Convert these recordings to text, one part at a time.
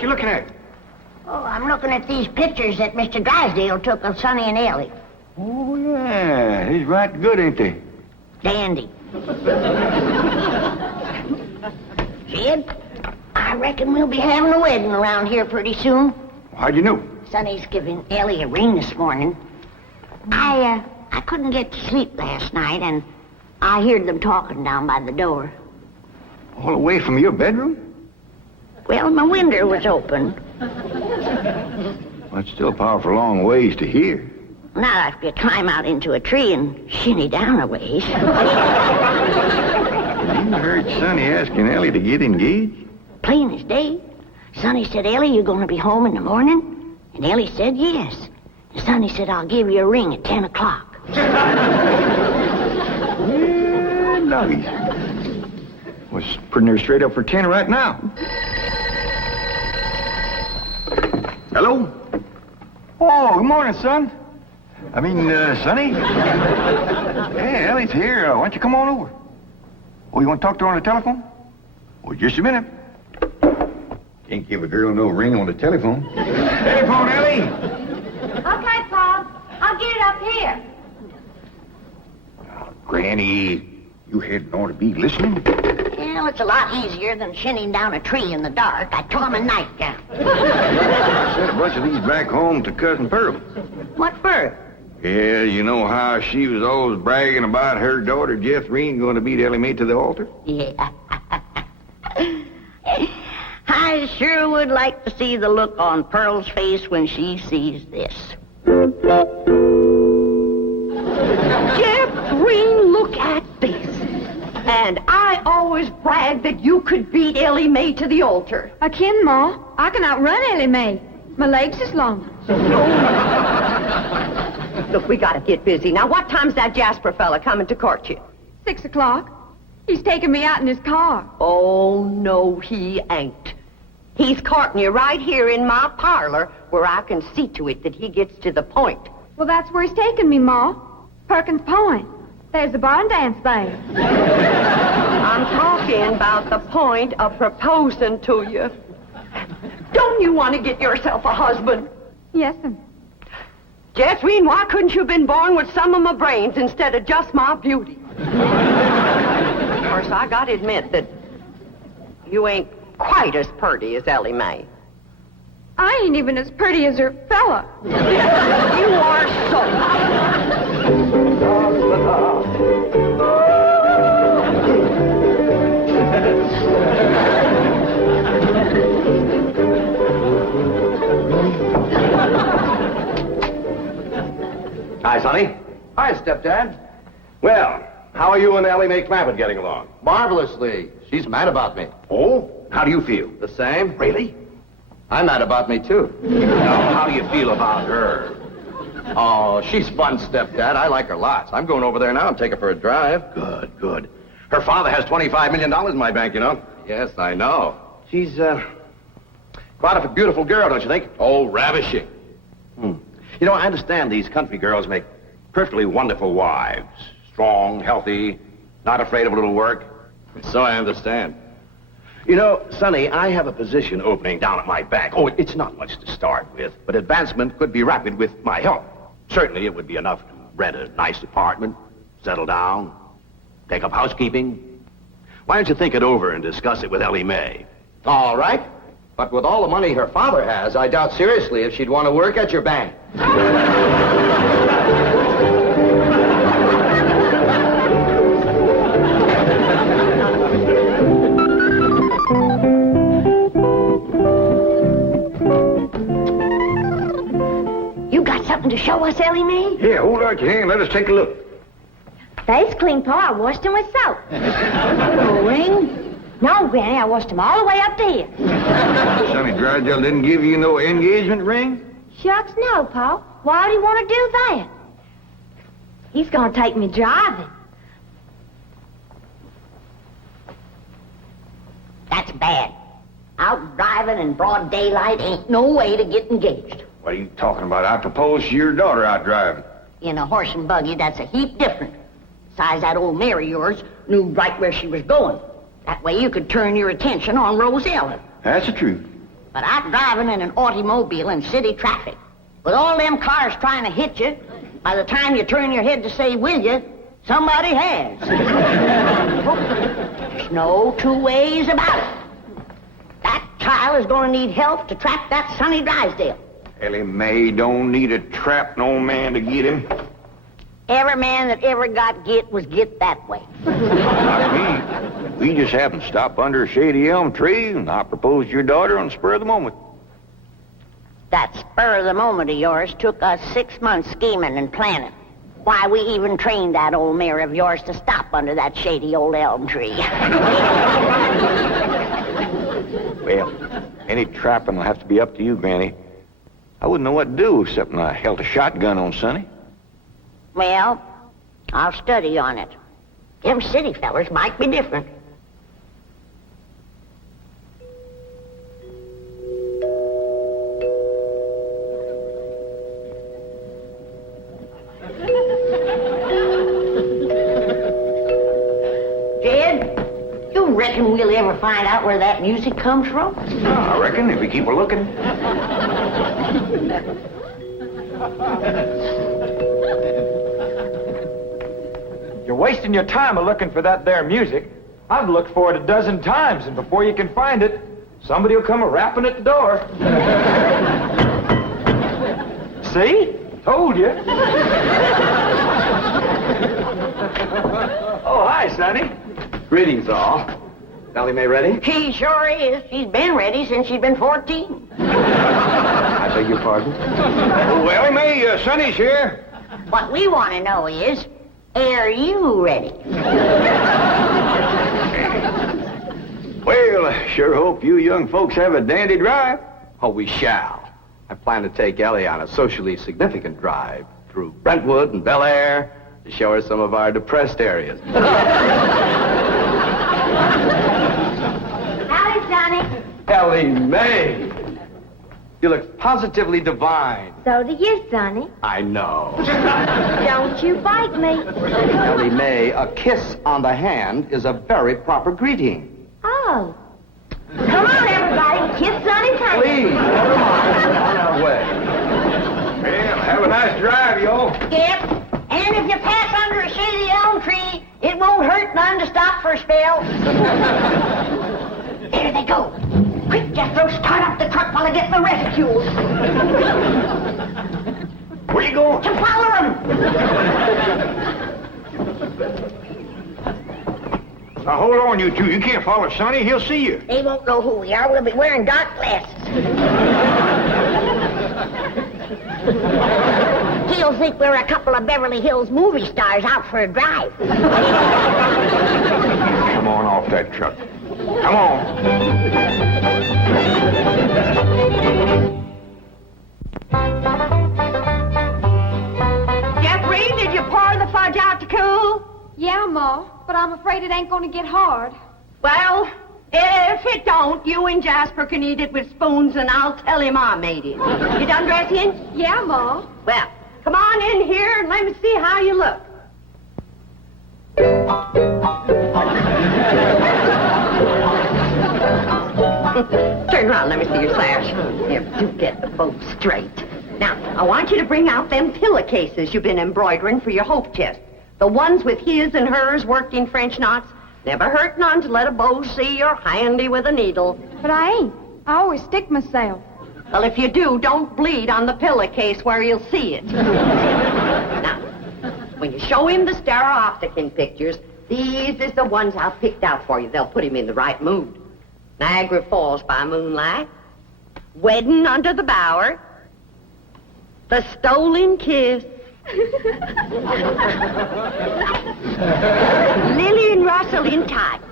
What you looking at? Oh, I'm looking at these pictures that Mr. Drysdale took of Sonny and Elly. Oh, yeah. He's right good, ain't they? Dandy. Jed, I reckon we'll be having a wedding around here pretty soon. How'd you know? Sonny's giving Elly a ring this morning. I couldn't get to sleep last night, and I heard them talking down by the door. All the way from your bedroom? Well, my window was open. Well, it's still a powerful long ways to hear. Now if you climb out into a tree and shinny down a ways. You heard Sonny asking Elly to get engaged? Plain as day. Sonny said, Elly, you going to be home in the morning? And Elly said, yes. And Sonny said, I'll give you a ring at 10 o'clock. Yeah, nice. Was putting her straight up for 10 right now. Hello? Oh, good morning, son. Sonny? Yeah, Elly's here. Why don't you come on over? Oh, you want to talk to her on the telephone? Well, just a minute. Can't give a girl no ring on the telephone. Telephone, Elly! Okay, Pa. I'll get it up here. Oh, Granny, you hadn't ought to be listening. Well, it's a lot easier than shinning down a tree in the dark. I took him a nightgown. Sent a bunch of these back home to Cousin Pearl. What for? Yeah, you know how she was always bragging about her daughter, Jethrine, going to beat Elly Mae to the altar? Yeah. I sure would like to see the look on Pearl's face when she sees this. Jethrine, look at this. And I always bragged that you could beat Elly Mae to the altar. I can, Ma. I can outrun Elly Mae. My legs is long. Look, we gotta get busy. Now, what time's that Jasper fella coming to court you? 6 o'clock. He's taking me out in his car. Oh, no, he ain't. He's courting you right here in my parlor where I can see to it that he gets to the point. Well, that's where he's taking me, Ma. Perkins Point. There's a barn dance there. I'm talking about the point of proposing to you. Don't you want to get yourself a husband? Yes, sir. Jethrine, why couldn't you have been born with some of my brains instead of just my beauty? Of course, I gotta admit that you ain't quite as pretty as Elly Mae. I ain't even as pretty as her fella. You are so. Hi, Sonny. Hi, Stepdad. Well, how are you and Elly Mae Clampett getting along? Marvelously. She's mad about me. Oh? How do you feel? The same? Really? I'm mad about me, too. Now, how do you feel about her? Oh, she's fun, Stepdad. I like her lots. I'm going over there now and take her for a drive. Good, good. Her father has $25 million in my bank, you know. Yes, I know. She's, quite a beautiful girl, don't you think? Oh, ravishing. You know, I understand these country girls make perfectly wonderful wives. Strong, healthy, not afraid of a little work. So I understand. You know, Sonny, I have a position opening down at my bank. Oh, it's not much to start with, but advancement could be rapid with my help. Certainly, it would be enough to rent a nice apartment, settle down, take up housekeeping. Why don't you think it over and discuss it with Elly Mae? All right. But with all the money her father has, I doubt seriously if she'd want to work at your bank. You got something to show us, Elly Mae? Yeah, hold out your hand. Let us take a look. Face clean, Pa. I washed him with soap. No ring? No, Granny, I washed him all the way up to here. Sonny Drysdale didn't give you no engagement ring? Shucks, no, Pa. Why would he want to do that? He's going to take me driving. That's bad. Out driving in broad daylight ain't no way to get engaged. What are you talking about? I proposed to your daughter out driving. In a horse and buggy, that's a heap different. Besides, that old mare of yours knew right where she was going. That way you could turn your attention on Rose Ellen. That's the truth. But out driving in an automobile in city traffic, with all them cars trying to hit you, by the time you turn your head to say, will you, somebody has. There's no two ways about it. That child is going to need help to trap that Sonny Drysdale. Ellie Mae don't need to trap no man to get him. Every man that ever got get was get that way. Not me. We just happened to stop under a shady elm tree, and I proposed to your daughter on the spur of the moment. That spur of the moment of yours took us 6 months scheming and planning. Why, we even trained that old mare of yours to stop under that shady old elm tree. Well, any trapping will have to be up to you, Granny. I wouldn't know what to do except when I held a shotgun on Sonny. Well, I'll study on it. Them city fellers might be different. Jed, you reckon we'll ever find out where that music comes from? I reckon if we keep a looking. You're wasting your time looking for that there music. I've looked for it a dozen times, and before you can find it, somebody will come a-rapping at the door. See? Told you. Oh, hi, Sonny. Greetings, all. Elly Mae ready? She sure is. She's been ready since she's been 14. I beg your pardon? Oh, Ellie Mae, Sonny's here. What we want to know is, are you ready? Well, I sure hope you young folks have a dandy drive. Oh, we shall. I plan to take Elly on a socially significant drive through Brentwood and Bel Air to show her some of our depressed areas. Howdy, Sonny. Elly Mae! You look positively divine. So do you, Sonny. I know. Don't you bite me. Elly Mae, a kiss on the hand is a very proper greeting. Oh. Come on, everybody. Kiss Sonny's hand. Please, never mind. We're on our way. Well, have a nice drive, y'all. Yep. And if you pass under a shady elm tree, it won't hurt none to stop for a spell. There they go. Quick, Jethro, start up the truck while I get my reticule. Where you going? To follow them. Now, hold on, you two. You can't follow Sonny. He'll see you. They won't know who we are. We'll be wearing dark glasses. He'll think we're a couple of Beverly Hills movie stars out for a drive. Come on off that truck. Come on. Jethrine, did you pour the fudge out to cool? Yeah, Ma, but I'm afraid it ain't gonna get hard. Well, if it don't, you and Jasper can eat it with spoons, and I'll tell him I made it. You done dressing? Yeah, Ma. Well, come on in here and let me see how you look. Turn around, let me see your sash. Here, do get the bow straight. Now, I want you to bring out them pillowcases you've been embroidering for your hope chest. The ones with his and hers worked in French knots. Never hurt none to let a beau see you're handy with a needle. But I ain't. I always stick myself. Well, if you do, don't bleed on the pillowcase where you'll see it. Now, when you show him the stereopticon pictures, these is the ones I've picked out for you. They'll put him in the right mood. Niagara Falls by moonlight, Wedding under the Bower, The Stolen Kiss, Lily and Russell in tights.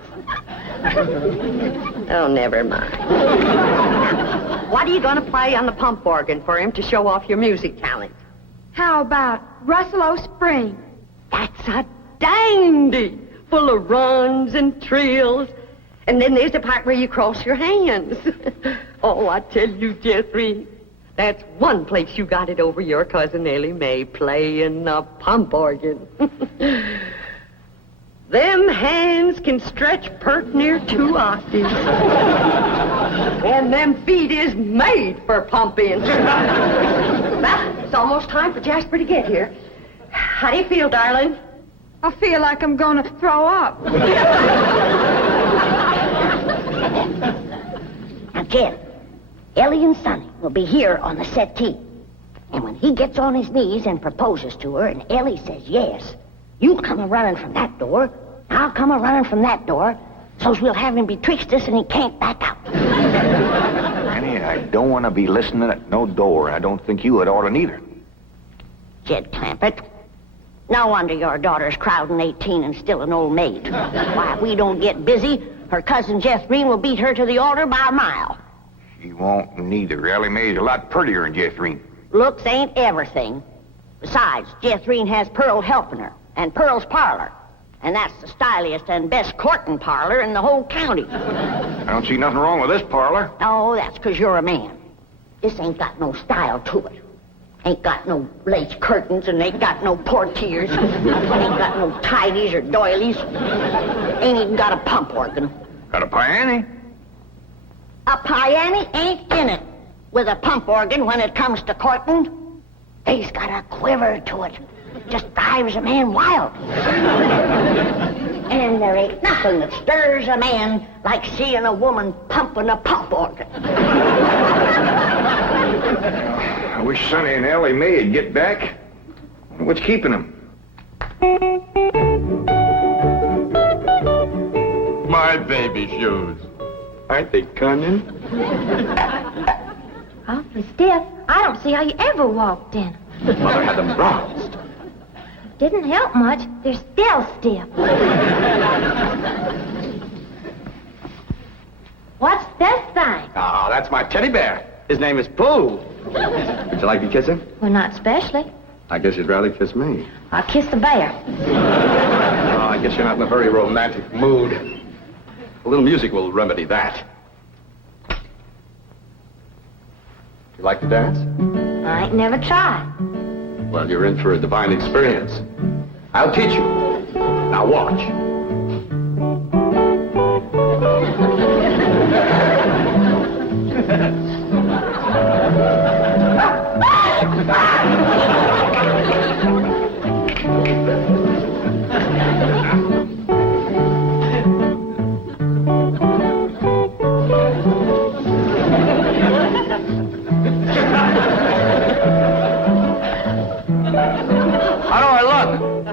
Oh, never mind. What are you going to play on the pump organ for him to show off your music talent? How about Russell O'Spring? That's a dandy, full of runs and trills. And then there's the part where you cross your hands. Oh, I tell you, Jethrine, that's one place you got it over your cousin Elly Mae playing the pump organ. Them hands can stretch pert near 2 octaves. And them feet is made for pumping. Well, it's almost time for Jasper to get here. How do you feel, darling? I feel like I'm gonna throw up. Now, Jen, Elly and Sonny will be here on the settee. And when he gets on his knees and proposes to her, and Elly says yes, you come a-running from that door, I'll come a-running from that door, so's we'll have him betwixt us and he can't back out. Annie, I don't want to be listening at no door. I don't think you would ought to neither. Jed Clampett, no wonder your daughter's crowding 18 and still an old maid. Why, if we don't get busy, her cousin Jethrine will beat her to the altar by a mile. She won't neither. Ellie Mae's a lot prettier than Jethrine. Looks ain't everything. Besides, Jethrine has Pearl helping her, and Pearl's parlor. And that's the styliest and best courting parlor in the whole county. I don't see nothing wrong with this parlor. Oh, that's 'cause you're a man. This ain't got no style to it. Ain't got no lace curtains and ain't got no portieres. Ain't got no tidies or doilies. Ain't even got a pump organ. Got a piano? A piano ain't in it with a pump organ when it comes to courting. They's got a quiver to it. Just drives a man wild. And there ain't nothing that stirs a man like seeing a woman pumping a pump organ. I wish Sonny and Ellie Mae'd get back. What's keeping them? My baby shoes. Aren't they cunning? Awfully stiff. I don't see how you ever walked in. Mother had them bronzed. Didn't help much. They're still stiff. What's this thing? Oh, that's my teddy bear. His name is Pooh. Would you like to kiss him? Well, not especially. I guess you'd rather kiss me. I'll kiss the bear. Oh, I guess you're not in a very romantic mood. A little music will remedy that. You like to dance? I ain't never tried. Well, you're in for a divine experience. I'll teach you. Now watch.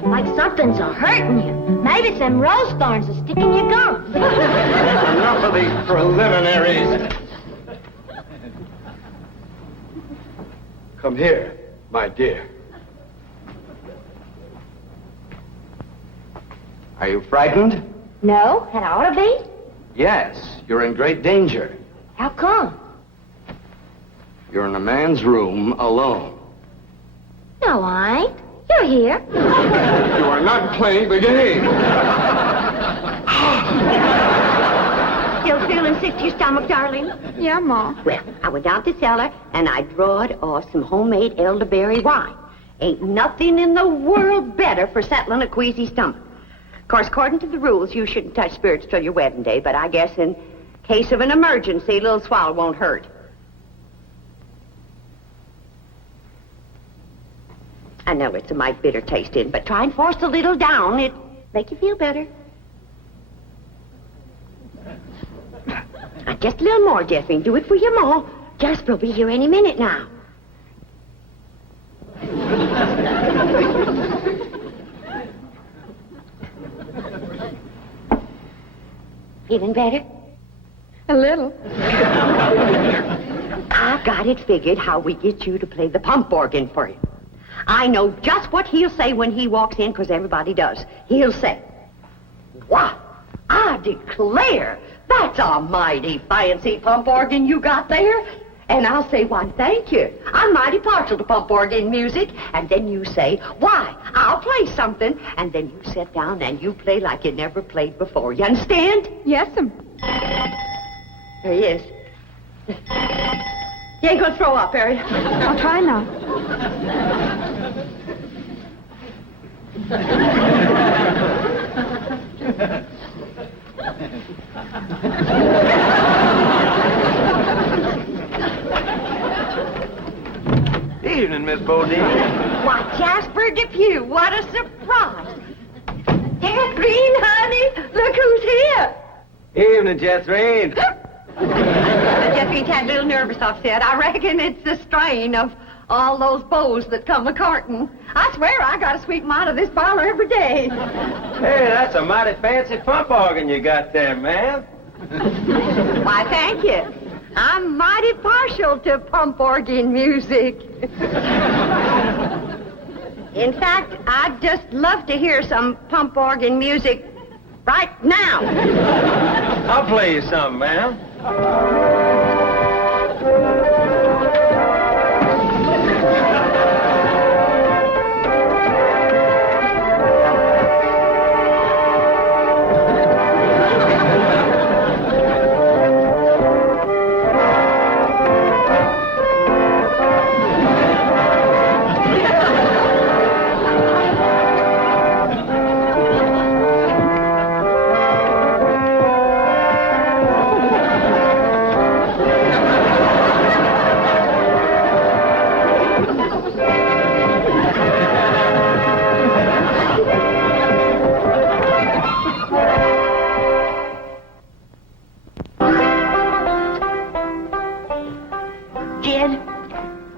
Like something's a-hurting you. Maybe it's them rose thorns are sticking your gums. Enough of these preliminaries. Come here, my dear. Are you frightened? No, that ought to be. Yes, you're in great danger. How come? You're in a man's room alone. No, I ain't. You're here. You are not playing the game. Still feeling sick to your stomach, darling? Yeah, Ma. Well, I went down to the cellar and I drawed off some homemade elderberry wine. Ain't nothing in the world better for settling a queasy stomach. Of course, according to the rules, you shouldn't touch spirits till your wedding day, but I guess in case of an emergency, a little swallow won't hurt. I know it's a mite bitter taste in, but try and force a little down. It'll make you feel better. Now, just a little more, Jethrine. Do it for your ma. Jasper will be here any minute now. Feeling better? A little. I've got it figured how we get you to play the pump organ for him. I know just what he'll say when he walks in, because everybody does. He'll say, "Why, I declare, that's a mighty fancy pump organ you got there." And I'll say, "Why, thank you. I'm mighty partial to pump organ music." And then you say, "Why, I'll play something." And then you sit down and you play like you never played before. You understand? Yes'm. There he is. You ain't gonna throw up, Harry. I'll try not. Miss Bodine. Why, Jasper Depew, what a surprise. Jethrine, honey, look who's here. Evening, Jethrine. Jethrine got a little nervous, I've said. I reckon it's the strain of all those bows that come a-courting. I swear I got to sweep 'em out of this parlor every day. Hey, that's a mighty fancy pump organ you got there, ma'am. Why, thank you. I'm mighty partial to pump organ music. In fact, I'd just love to hear some pump organ music right now. I'll play you some, ma'am.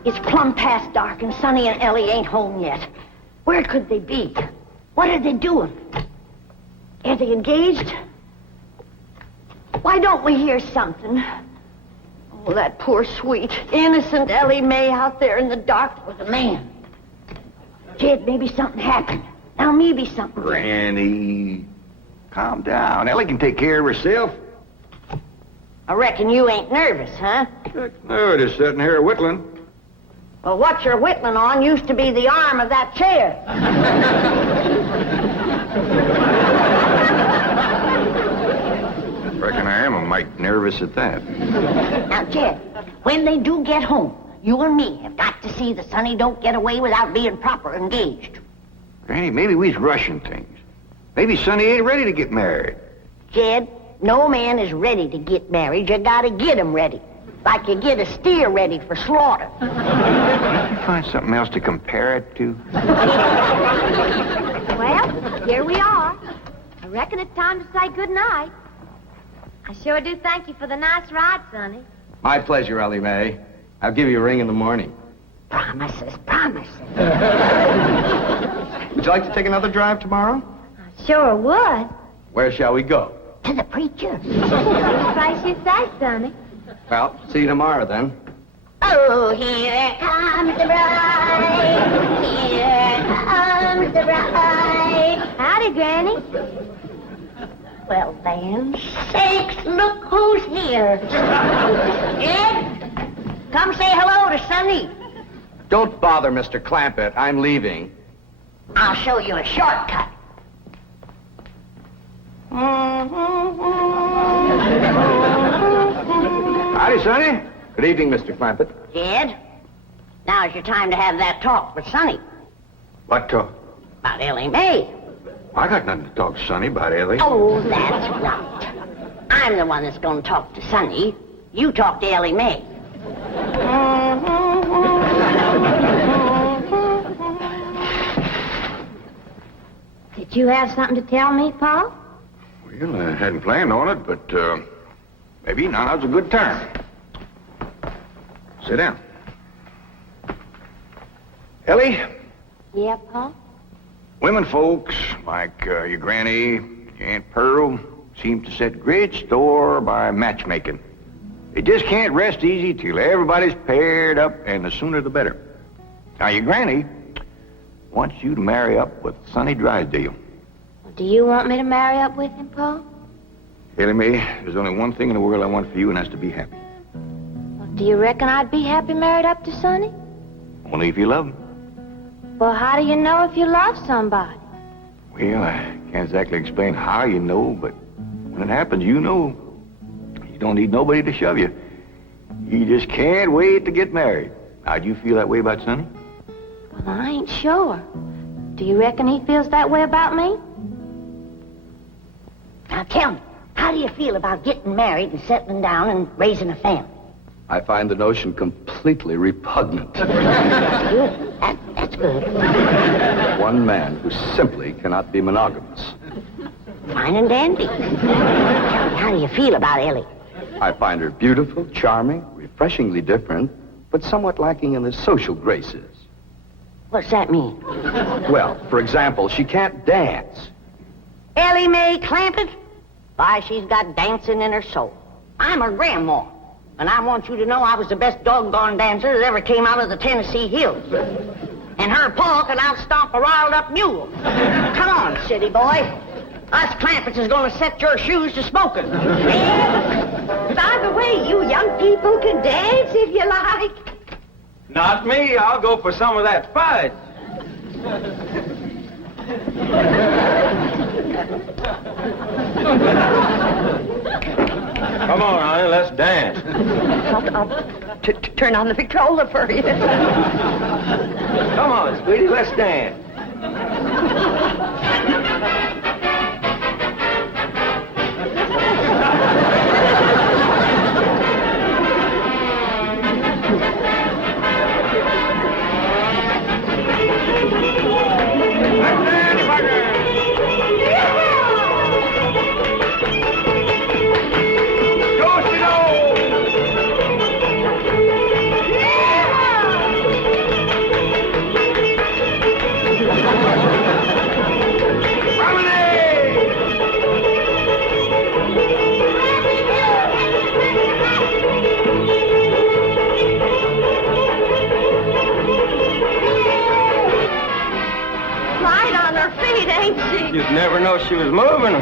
It's plumb past dark, and Sonny and Elly ain't home yet. Where could they be? What are they doing? Are they engaged? Why don't we hear something? Oh, that poor, sweet, innocent Elly May out there in the dark with a man. Jed, maybe something happened. Now maybe something. Granny, calm down. Elly can take care of herself. I reckon you ain't nervous, huh? No, just sitting here whittling. Well, what you're whittling on used to be the arm of that chair. Reckon I am a mite nervous at that. Now, Jed, when they do get home, you and me have got to see that Sonny don't get away without being proper engaged. Granny, maybe we's rushing things. Maybe Sonny ain't ready to get married. Jed, no man is ready to get married. You gotta get him ready. Like you get a steer ready for slaughter. Can't you find something else to compare it to? Well, here we are. I reckon it's time to say good night. I sure do thank you for the nice ride, Sonny. My pleasure, Elly May. I'll give you a ring in the morning. Promises, promises. Would you like to take another drive tomorrow? I sure would. Where shall we go? To the preacher. Any place you say, Sonny. Well, see you tomorrow, then. Oh, here comes the bride. Here comes the bride. Howdy, Granny. Well, then, sakes, look who's here. Ed, come say hello to Sonny. Don't bother, Mr. Clampett. I'm leaving. I'll show you a shortcut. Howdy, Sonny. Good evening, Mr. Clampett. Jed, now's your time to have that talk with Sonny What talk? about Elly May. I got nothing to talk to Sonny about, Elly. Oh, that's right. I'm the one that's going to talk to Sonny. You talk to Elly May. Did you have something to tell me, Paul? Well, I hadn't planned on it, but maybe now's a good time. Sit down. Elly, Yeah, Paul? women folks like your granny, your Aunt Pearl, seem to set great store by matchmaking. They just can't rest easy till everybody's paired up, and the sooner the better. Now, your granny wants you to marry up with Sonny Drysdale. Well, do you want me to marry up with him, Paul? Elly May, there's only one thing in the world I want for you, and that's to be happy. Well, do you reckon I'd be happy married up to Sonny? Only if you love him. Well, how do you know if you love somebody? Well, I can't exactly explain how you know, but when it happens, you know. You don't need nobody to shove you. You just can't wait to get married. Now, do you feel that way about Sonny? Well, I ain't sure. Do you reckon he feels that way about me? Now, tell me, how do you feel about getting married and settling down and raising a family? I find the notion completely repugnant. Good. That's good. One man who simply cannot be monogamous. Fine and dandy. How do you feel about Elly? I find her beautiful, charming, refreshingly different, but somewhat lacking in the social graces. What's that mean? Well, for example, she can't dance. Elly Mae Clampett? Why, she's got dancing in her soul. I'm her grandma, and I want you to know I was the best doggone dancer that ever came out of the Tennessee hills. And her pa can outstomp a riled-up mule. Come on, city boy. Us Clampetts is gonna set your shoes to smoking. By the way, you young people can dance if you like. Not me. I'll go for some of that fudge. Come on, honey, let's dance. I'll turn on the Victrola for you. Come on, sweetie, let's dance. You'd never know she was moving.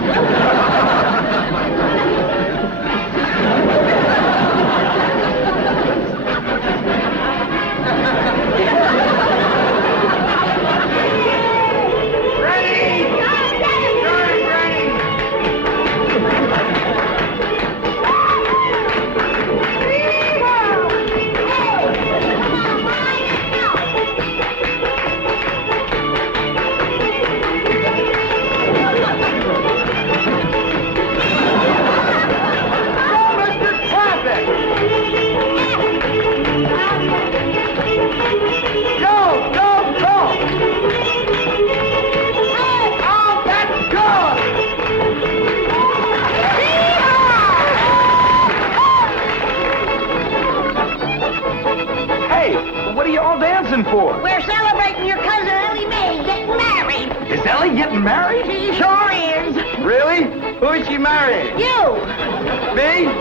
For? We're celebrating your cousin Elly Mae getting married. Is Elly getting married? She sure is. Really? Who is she marrying? You. Me?